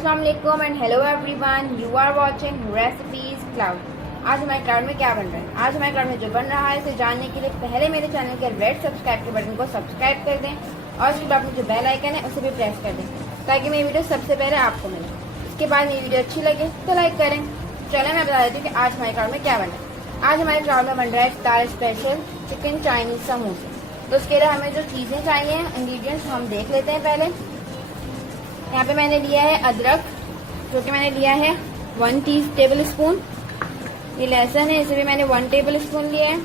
अस्सलामुअलैकुम and hello everyone, you are watching recipes cloud. आज हमारे क्लाउड में क्या बन रहा है? आज हमारे क्लाउड में जो बन रहा है इसे जानने के लिए पहले मेरे चैनल के रेड सब्सक्राइब के बटन को सब्सक्राइब कर दें और उसके बाद में जो बेल आइकन है उसे भी प्रेस कर दें ताकि मेरी वीडियो सबसे पहले आपको मिले। इसके बाद मेरी वीडियो अच्छी लगे तो लाइक करें। चलो मैं बता देती हूँ कि आज हमारे क्लाउड में क्या बन रहा है। आज हमारे क्लाउड में बन रहा है इफ्तार स्पेशल चिकन चाइनीज समोसे। तो उसके लिए हमें जो चीज़ें चाहिए इंग्रेडिएंट्स हम देख लेते हैं। पहले यहाँ पे मैंने लिया है अदरक, जो कि मैंने लिया है 1 टेबल स्पून। ये लहसुन है, इसे भी मैंने 1 टेबल स्पून लिया है।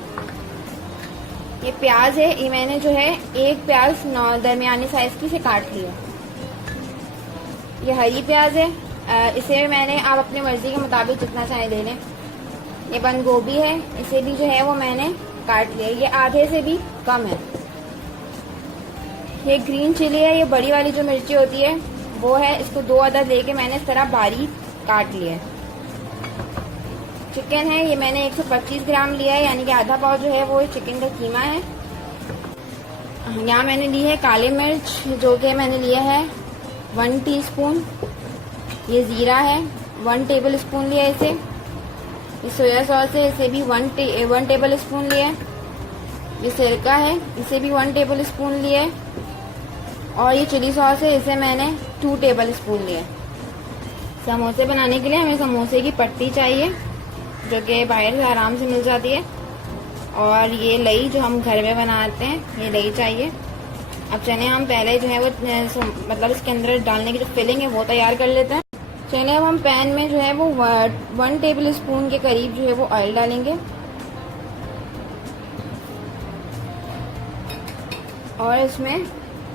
ये प्याज है, ये मैंने जो है एक प्याज दरमियानी साइज की से काट लिया। ये हरी प्याज है, इसे मैंने आप अपनी मर्जी के मुताबिक जितना चाहे ले लें। ये बंद गोभी है, इसे भी जो है वो मैंने काट लिया, ये आधे से भी कम है। ये ग्रीन चिली है, ये बड़ी वाली जो मिर्ची होती है वो है, इसको 2 अदद लेके मैंने इस तरह बारीक काट लिया है। चिकन है, ये मैंने 125 ग्राम लिया है, यानी कि आधा पाव जो है वो चिकन का कीमा है। यहाँ मैंने ली है काली मिर्च, जो कि मैंने लिया है 1 टीस्पून। ये जीरा है 1 टेबल स्पून लिया इसे। ये सोया सॉस है, इसे भी 1 टेबल स्पून लिया है। ये सिरका है, इसे भी 1 टेबल स्पून लिया है। और ये चिली सॉस है, इसे मैंने 2 टेबल स्पून लिया। समोसे बनाने के लिए हमें समोसे की पट्टी चाहिए, जो कि बाहर से आराम से मिल जाती है। और ये लई जो हम घर में बनाते हैं, ये लई चाहिए। अब चने हम पहले जो है वो मतलब इसके अंदर डालने की जो फिलिंग है वो तैयार कर लेते हैं। चने अब हम पैन में जो है वो 1 टेबल स्पून के करीब जो है वो ऑयल डालेंगे और इसमें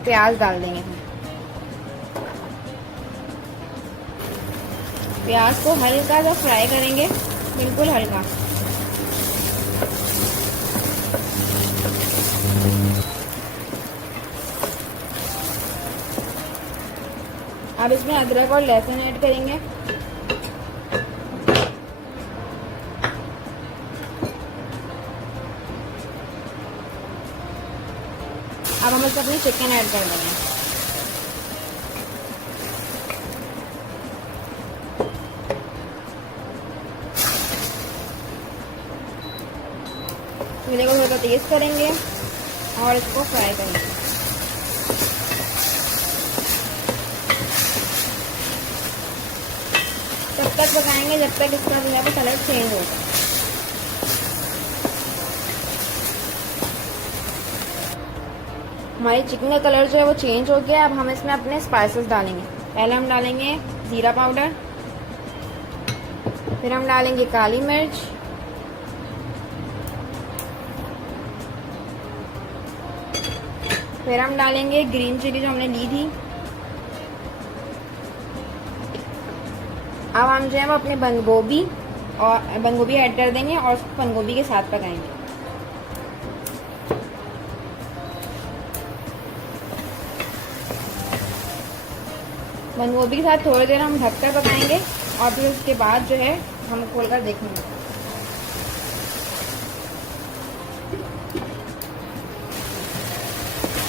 प्याज डाल देंगे। प्याज को हल्का सा फ्राई करेंगे, बिल्कुल हल्का। अब इसमें अदरक और लहसुन ऐड करेंगे। अब हम इसमें अपनी चिकन ऐड कर देंगे। चूल्हे को थोड़ा तेज करेंगे और इसको फ्राई करेंगे। तब तक पकाएंगे जब तक इसका जो है वो कलर चेंज होगा। हमारी चिकन का कलर जो है वो चेंज हो गया। अब हम इसमें अपने स्पाइसेस डालेंगे। पहले हम डालेंगे जीरा पाउडर, फिर हम डालेंगे काली मिर्च, फिर हम डालेंगे ग्रीन चिली जो हमने ली थी। अब हम जो है वो अपने बंद गोभी ऐड कर देंगे और उसको बंद गोभी के साथ पकाएंगे। बंद गोभी के साथ थोड़ी देर हम ढककर पकाएंगे और फिर उसके बाद जो है हम खोलकर देखेंगे।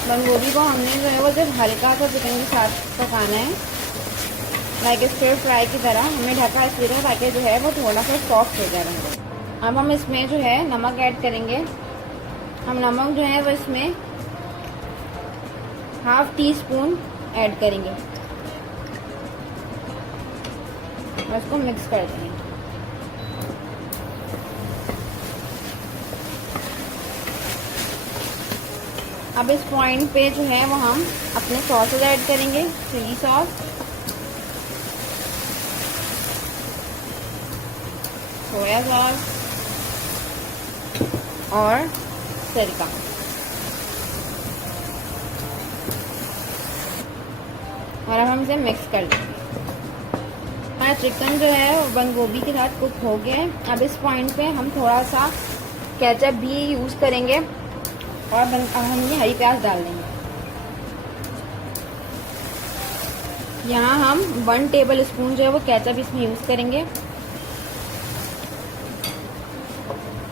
बंद गोभी को हमने जो है वो जब हल्का सा चिकन के साथ पकाना है, लाइक स्टिर फ्राई की तरह हमें ढका इसलिए ताकि जो है वो थोड़ा सा सॉफ्ट हो जाए बंद। अब हम इसमें जो है नमक ऐड करेंगे। हम नमक जो है वो इसमें 1/2 टीस्पून ऐड करेंगे और इसको मिक्स कर देंगे। अब इस पॉइंट पे जो है वो हम अपने सॉसेज ऐड करेंगे। चिली सॉस, सोया सॉस और सिरका। और अब हम इसे मिक्स कर देंगे। हमारा चिकन जो है वो बंद गोभी के साथ कुक हो गया है। अब इस पॉइंट पे हम थोड़ा सा केचप भी यूज़ करेंगे और हम ये हरी प्याज डाल देंगे। यहाँ हम 1 टेबल स्पून जो है वो केचप इसमें यूज़ करेंगे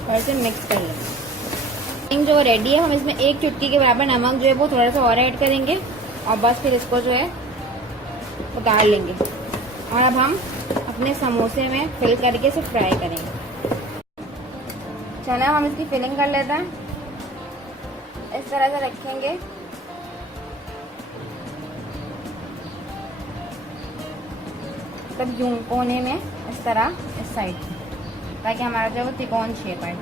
और इसे मिक्स कर लेंगे। जो रेडी है हम इसमें 1 चुटकी के बराबर नमक जो है वो थोड़ा सा और ऐड करेंगे और बस फिर इसको जो है उतार लेंगे। और अब हम अपने समोसे में फिल करके इसे फ्राई करेंगे। चलो हम इसकी फिलिंग कर लेते हैं। इस तरह से रखेंगे। मतलब यूं कोने में इस तरह, इस साइड, ताकि हमारा जो वो त्रिकोण शेप आए।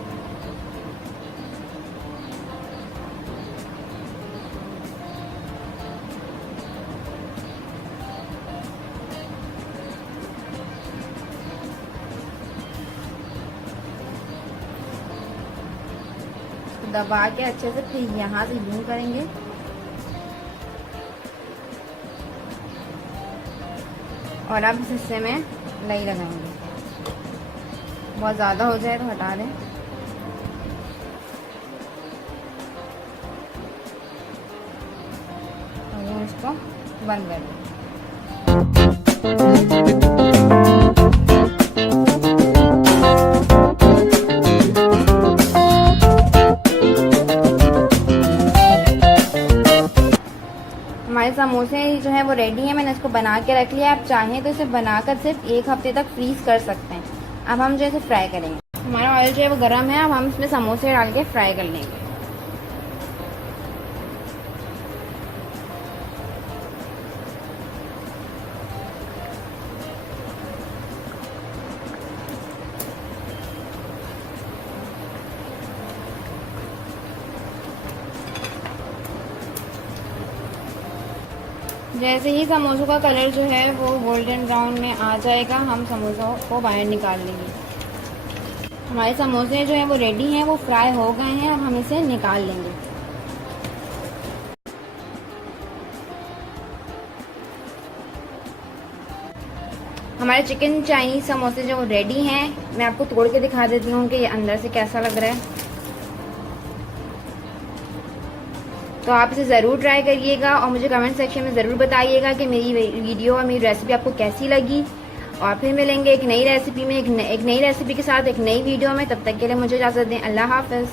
दबा के अच्छे से फिर यहाँ से यूं करेंगे और अब इस हिस्से में लाई लगाएंगे। बहुत ज़्यादा हो जाए तो हटा दें। और इसको बंद कर दें। हमारे समोसे जो है वो रेडी है। मैंने इसको बना के रख लिया। आप चाहें तो इसे बनाकर सिर्फ 1 हफ्ते तक फ्रीज कर सकते हैं। अब हम जो इसे फ्राई करेंगे। हमारा ऑयल जो है वो गर्म है। अब हम इसमें समोसे डाल के फ्राई कर लेंगे। जैसे ही समोसों का कलर जो है वो गोल्डन ब्राउन में आ जाएगा, हम समोसों को बाहर निकाल लेंगे। हमारे समोसे जो है वो रेडी हैं, वो फ्राई हो गए हैं। अब हम इसे निकाल लेंगे। हमारे चिकन चाइनीज समोसे जो रेडी हैं, मैं आपको तोड़ के दिखा देती हूँ कि ये अंदर से कैसा लग रहा है। तो आप इसे ज़रूर ट्राई करिएगा और मुझे कमेंट सेक्शन में ज़रूर बताइएगा कि मेरी वीडियो और मेरी रेसिपी आपको कैसी लगी। और फिर मिलेंगे एक नई रेसिपी में, एक नई रेसिपी के साथ, एक नई वीडियो में। तब तक के लिए मुझे इजाज़त दें। अल्लाह हाफ़िज़।